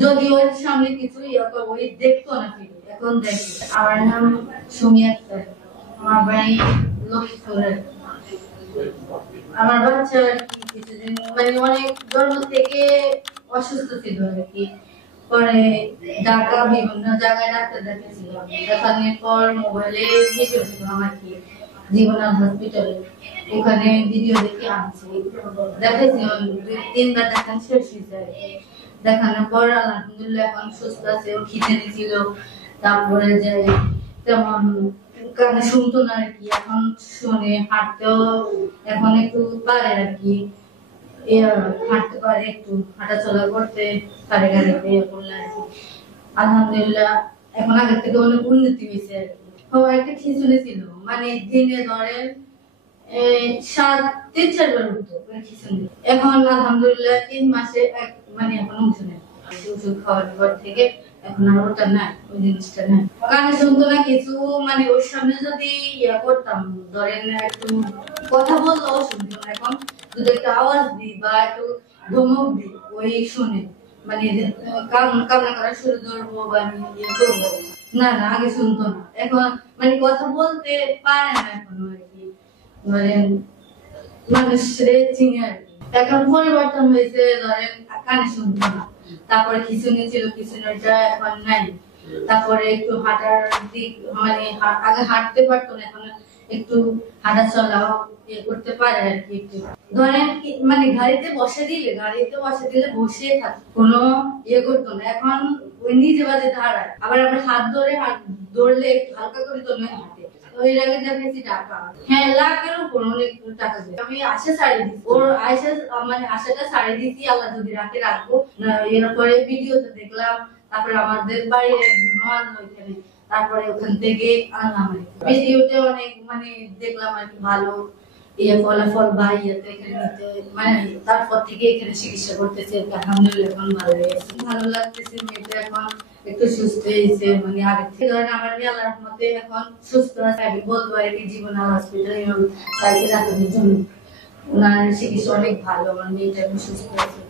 যদি ওর সামনে কিছু ওই দেখতো না ফিরে, এখন দেখি। আমার নাম সুমি আক্তার, আমার বাড়ি লক্ষ্মীপুরের। আমার বাচ্চা কিছুদিন মানে অনেক জন্ম থেকে অসুস্থ ছিল আর কি। পরে ঢাকা বিভিন্ন জায়গায় ডাক্তার দেখিয়েছিলাম, দেখানোর পর মোবাইলে ভিডিও দেখলাম আর কি, জীবনাথ হসপিটালে। ওখানে ভিডিও দেখে আনছি, দেখেছিলাম 2-3 বার দেখান শেষ হয়েছে আর কি। দেখানোর পর আলহামদুলিল্লাহ এখন সুস্থ আছে। ও খিচুড়ি ছিল, তারপরে যে তেমন কানে শুনতো না আর কি, এখন শুনে, হাঁটতেও এখন একটু পারে আর কি, হাঁটতে পারে, একটু হাঁটাচলা করতে পারে গাড়িতে করলে আর কি। আলহামদুলিল্লাহ এখন আগের থেকে অনেক উন্নতি হয়েছে আর কি। একটা খিচুড়ি ছিল, মানে দিনে ধরেন 3-4 বার উঠতো খিচুড়ি। এখন আলহামদুলিল্লাহ 3 মাসে মানে এখন উঠে নেয়। ওষুধ খাওয়ার পর থেকে এখন আর ওটা নাই, ওই জিনিসটা নাই। কানে শুনতো না কিছু, মানে ওর সামনে যদি করতাম, ধরেন একটু কথা বললেও শুনতো না। এখন যদি একটা আওয়াজ দিই বা একটু ধমক দিই, ওই শুনে, মানে কান্না করা শুরু করবো বা করবো। না না, আগে শুনতো না, এখন মানে কথা বলতে পারে না এখন আর কি, ধরেন মানুষরে চিনে আর কি। এখন পরিবর্তন হয়েছে, ধরেন কানে শুনতো না, তারপরে খিচুনি ছিল, খিচুনিটা এখন নাই। তারপরে একটু হাঁটার দিক, মানে আগে হাঁটতে পারতো না, এখন একটু হাঁটা চলাও করতে পারে আর কি। ধরেন মানে গাড়িতে বসে দিলে বসে থাকতো, কোনো করতো না। এখন ওই নিজে বাজে দাঁড়ায়, আবার আমরা হাত ধরলে হালকা করে তো নয় হাঁটে। এর আগে দেখেছি টাকা, হ্যাঁ, লাখের উপর অনেক টাকা দেয়। আমি আশা ছাড়িয়ে দিচ্ছি, ওর মানে আশাটা ছাড়িয়ে দিচ্ছি, আল্লাহ যদি রাখবো। এরপরে ভিডিওতে দেখলাম, তারপরে আমাদের বাড়ির একজন আনলো এখানে, তারপরে ওখান থেকে আনলাম ভিডিওতে অনেক মানে দেখলাম আর কি, ভালো ফলাফল বা এখানে মানে তারপর থেকে এখানে চিকিৎসা করতেছে। আলহামদুলিল্লাহ এখন ভালো হয়েছে, ভালো লাগতেছে। মেয়েটা এখন একটু সুস্থ হয়েছে, মানে আগের থেকে। ধরেন আমার মেয়ে আল্লাহর রহমতে এখন সুস্থ আছে। আমি বলবো আর কি, জীবনাথ হসপিটালে রাখানোর জন্য। ওনার চিকিৎসা অনেক ভালো, আমার মেয়েটা এখন সুস্থ আছে।